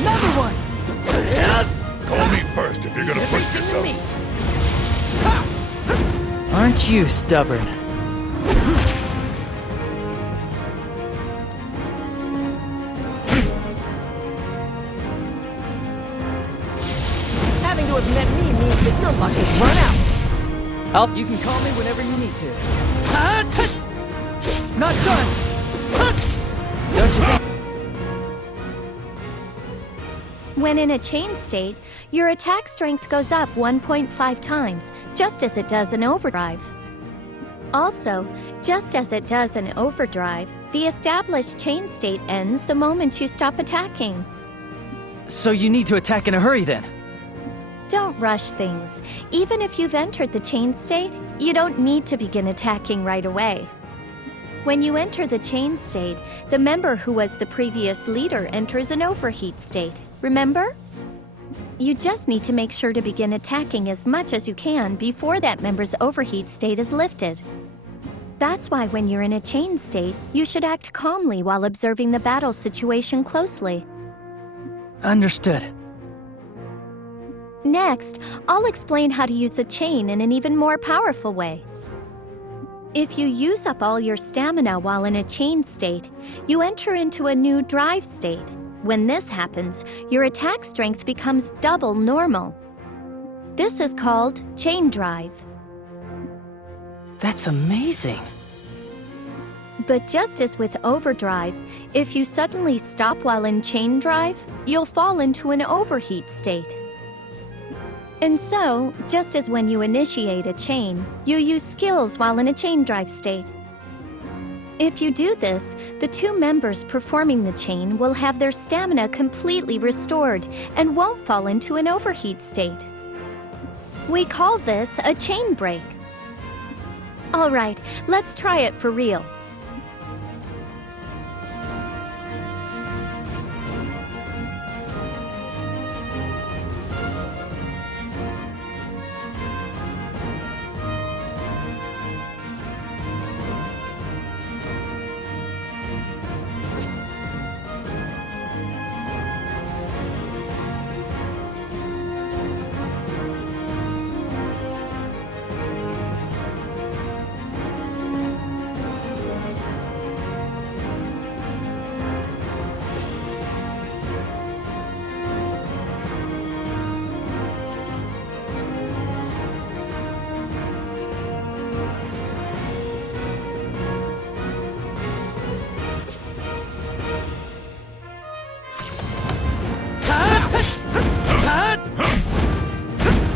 Another one! Call me first if you're gonna push yourself. Aren't you stubborn? Having to have met me means that your luck has run out. You can call me whenever you need to. Not done! Don't you think? When in a chain state, your attack strength goes up 1.5 times, just as it does in overdrive. Also, just as it does in overdrive, the established chain state ends the moment you stop attacking. So you need to attack in a hurry then? Don't rush things. Even if you've entered the chain state, you don't need to begin attacking right away. When you enter the chain state, the member who was the previous leader enters an overheat state. Remember? You just need to make sure to begin attacking as much as you can before that member's overheat state is lifted. That's why when you're in a chain state, you should act calmly while observing the battle situation closely. Understood. Next, I'll explain how to use a chain in an even more powerful way. If you use up all your stamina while in a chain state, you enter into a new drive state. When this happens, your attack strength becomes double normal. This is called chain drive. That's amazing. But just as with overdrive, if you suddenly stop while in chain drive, you'll fall into an overheat state. And so, just as when you initiate a chain, you use skills while in a chain drive state. If you do this, the two members performing the chain will have their stamina completely restored and won't fall into an overheat state. We call this a chain break. All right, let's try it for real.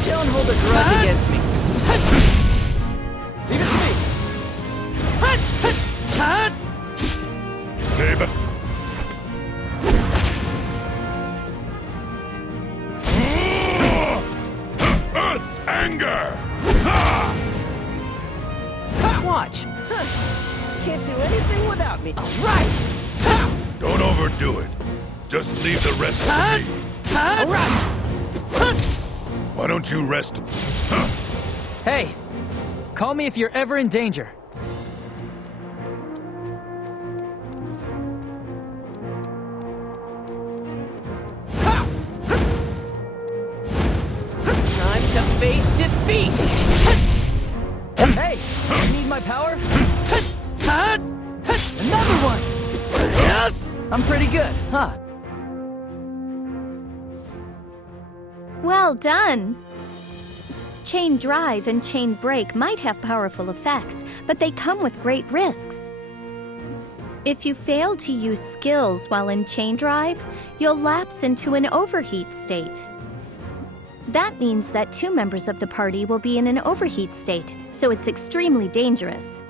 Don't hold a grudge against me. Leave it to me. David. Earth's anger! Watch. Can't do anything without me. All right. Don't overdo it. Just leave the rest to me. All right. Why don't you rest? Hey, call me if you're ever in danger. Time to face defeat. Hey, you need my power? Another one! I'm pretty good, huh? Well done! Chain drive and chain break might have powerful effects, but they come with great risks. If you fail to use skills while in chain drive, you'll lapse into an overheat state. That means that two members of the party will be in an overheat state, so it's extremely dangerous.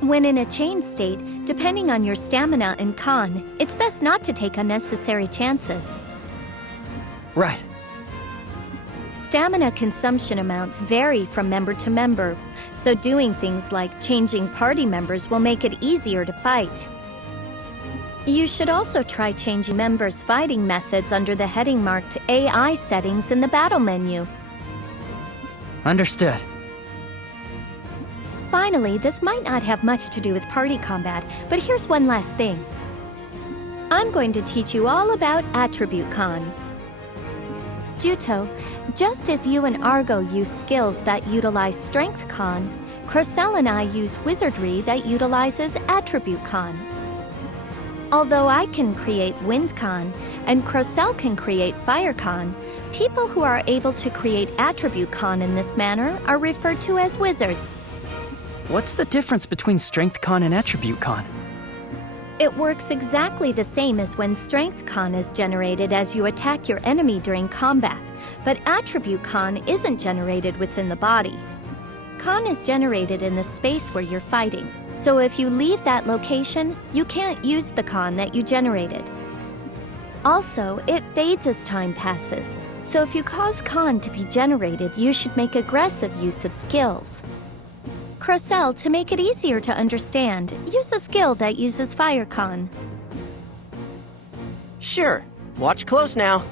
When in a chain state, depending on your stamina and con, it's best not to take unnecessary chances. Right. Stamina consumption amounts vary from member to member, so doing things like changing party members will make it easier to fight. You should also try changing members' fighting methods under the heading marked AI settings in the battle menu. Understood. Finally, this might not have much to do with party combat, but here's one last thing. I'm going to teach you all about Attribute Con. Juto, just as you and Argo use skills that utilize Strength Con, Crocell and I use wizardry that utilizes Attribute Con. Although I can create Wind Con and Crocell can create Fire Con, people who are able to create Attribute Con in this manner are referred to as wizards. What's the difference between Strength Con and Attribute Con? It works exactly the same as when Strength Con is generated as you attack your enemy during combat, but Attribute Con isn't generated within the body. Con is generated in the space where you're fighting, so if you leave that location, you can't use the Con that you generated. Also, it fades as time passes, so if you cause Con to be generated, you should make aggressive use of skills. Crocell, to make it easier to understand, use a skill that uses Fire Con. Sure. Watch close now.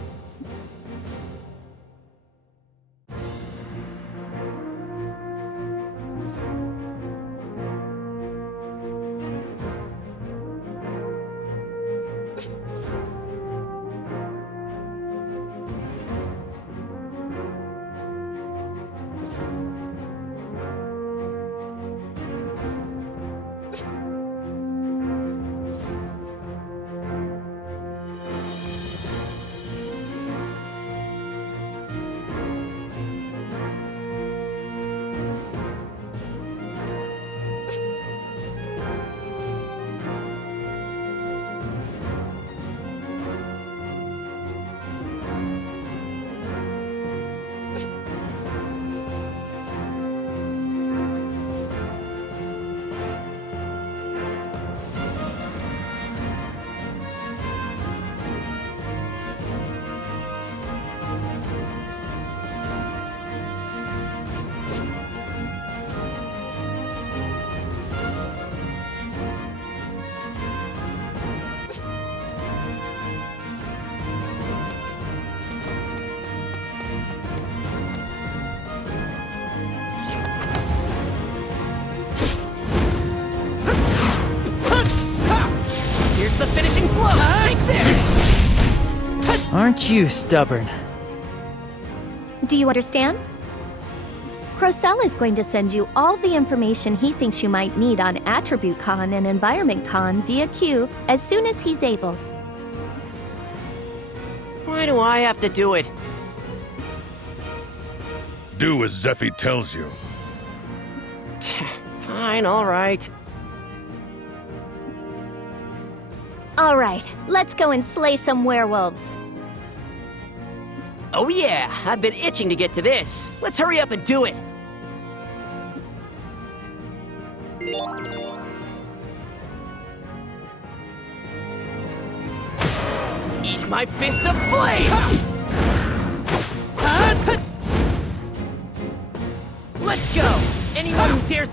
Here's the finishing blow! Take this! Aren't you stubborn? Do you understand? Crocell is going to send you all the information he thinks you might need on Attribute Con and Environment Con via Q as soon as he's able. Why do I have to do it? Do as Zeffy tells you. Fine, all right. All right, let's go and slay some werewolves. Oh yeah, I've been itching to get to this. Let's hurry up and do it. Eat my fist of flame! Let's go! Anyone who dares...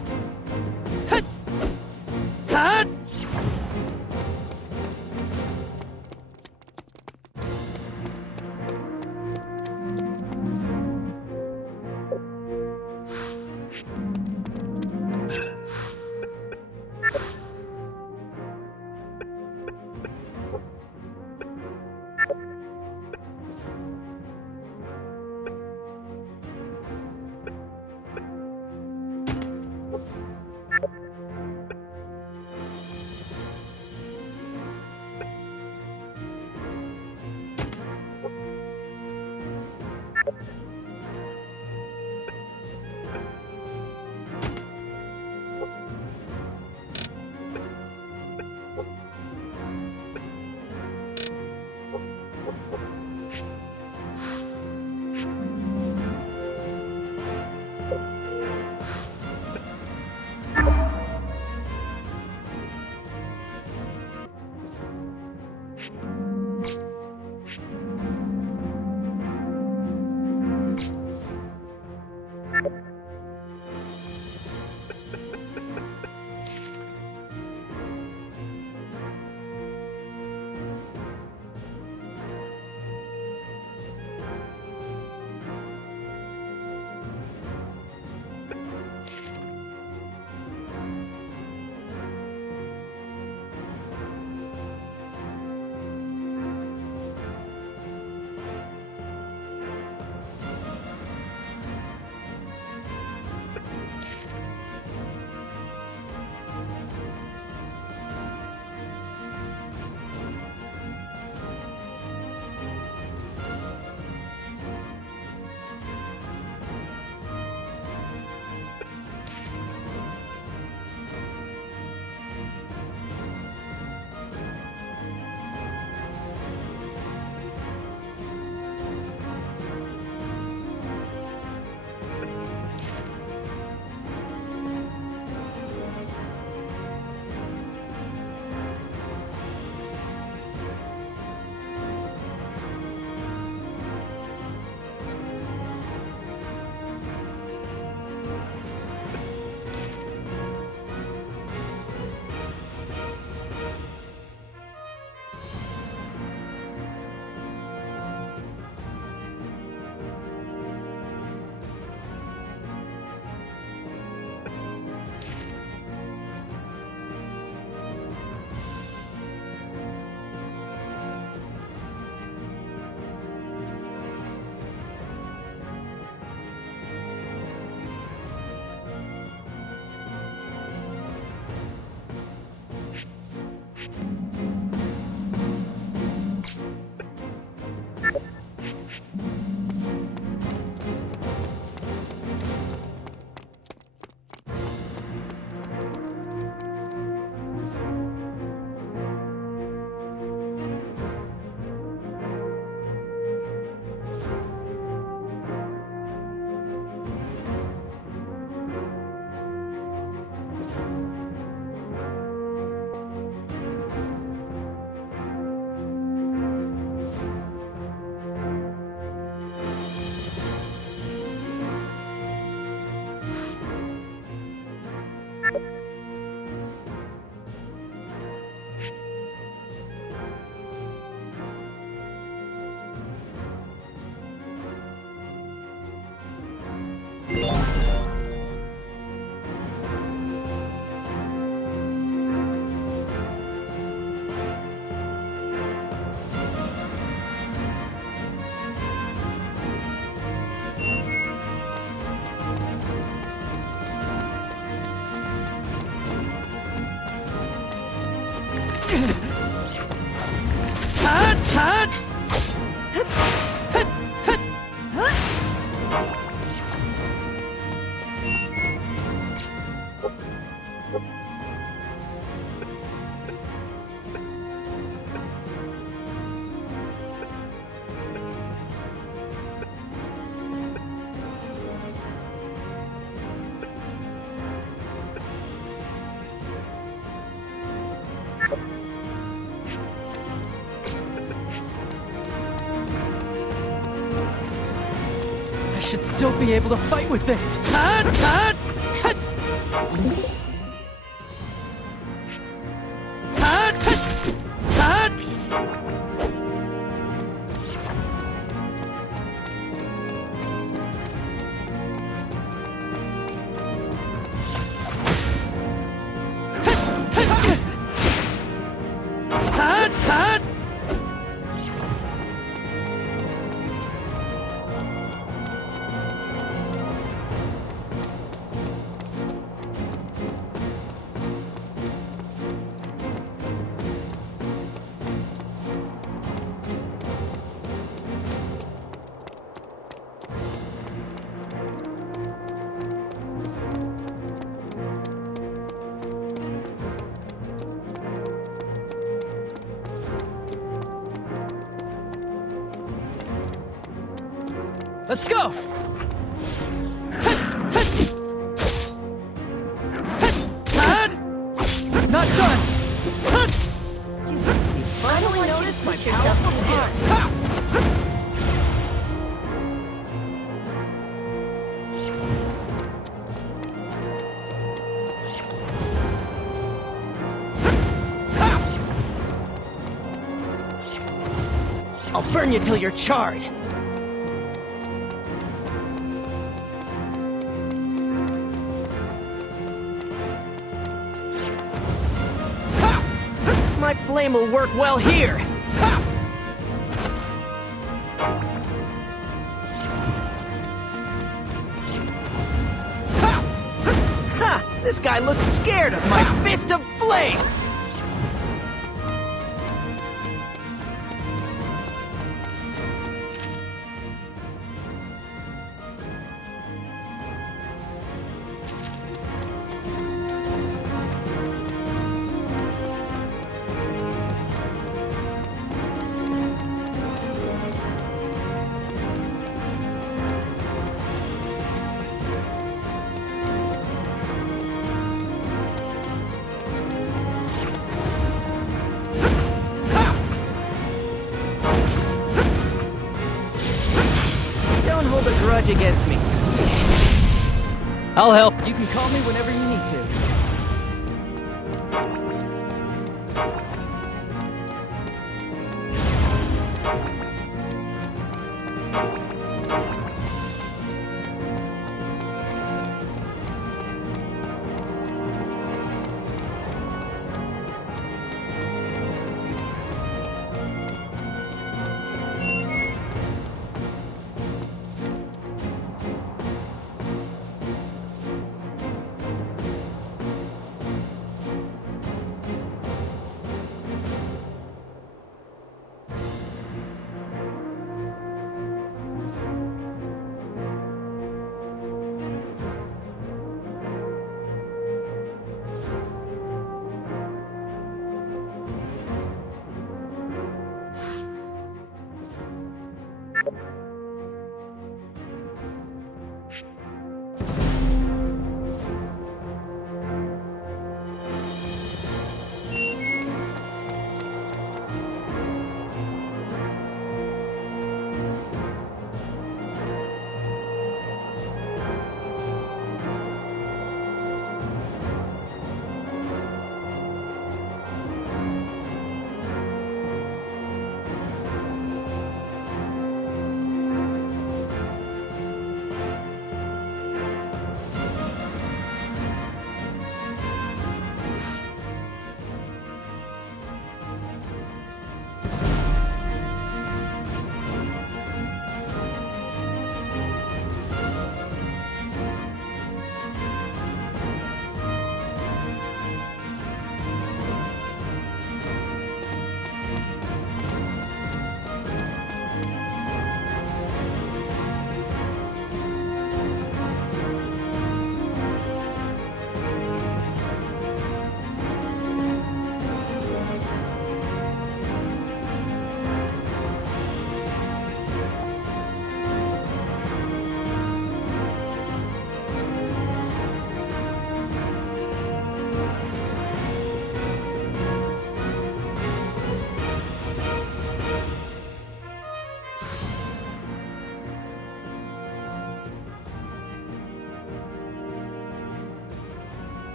I should still be able to fight with this. Let's go! Not done! You finally noticed my powerful skills. I'll burn you till you're charred. My flame will work well here! Ha! Ha! Ha! This guy looks scared of my fist of flame! Hold a grudge against me. I'll help. You can call me whenever you need to.